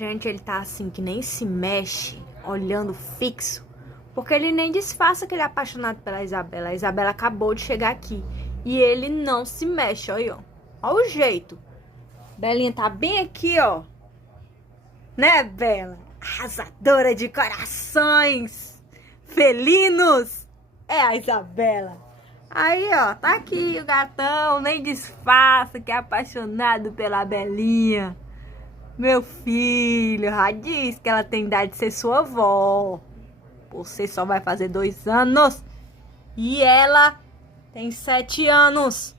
Gente, ele tá assim, que nem se mexe, olhando fixo. Porque ele nem disfarça que ele é apaixonado pela Isabela. A Isabela acabou de chegar aqui. E ele não se mexe, olha aí, ó. Olha o jeito. Belinha tá bem aqui, ó. Né, Bela? Arrasadora de corações felinos. É a Isabela. Aí, ó, tá aqui o gatão, nem disfarça que é apaixonado pela Belinha. Meu filho, já disse que ela tem idade de ser sua avó. Você só vai fazer 2 anos. E ela tem 7 anos.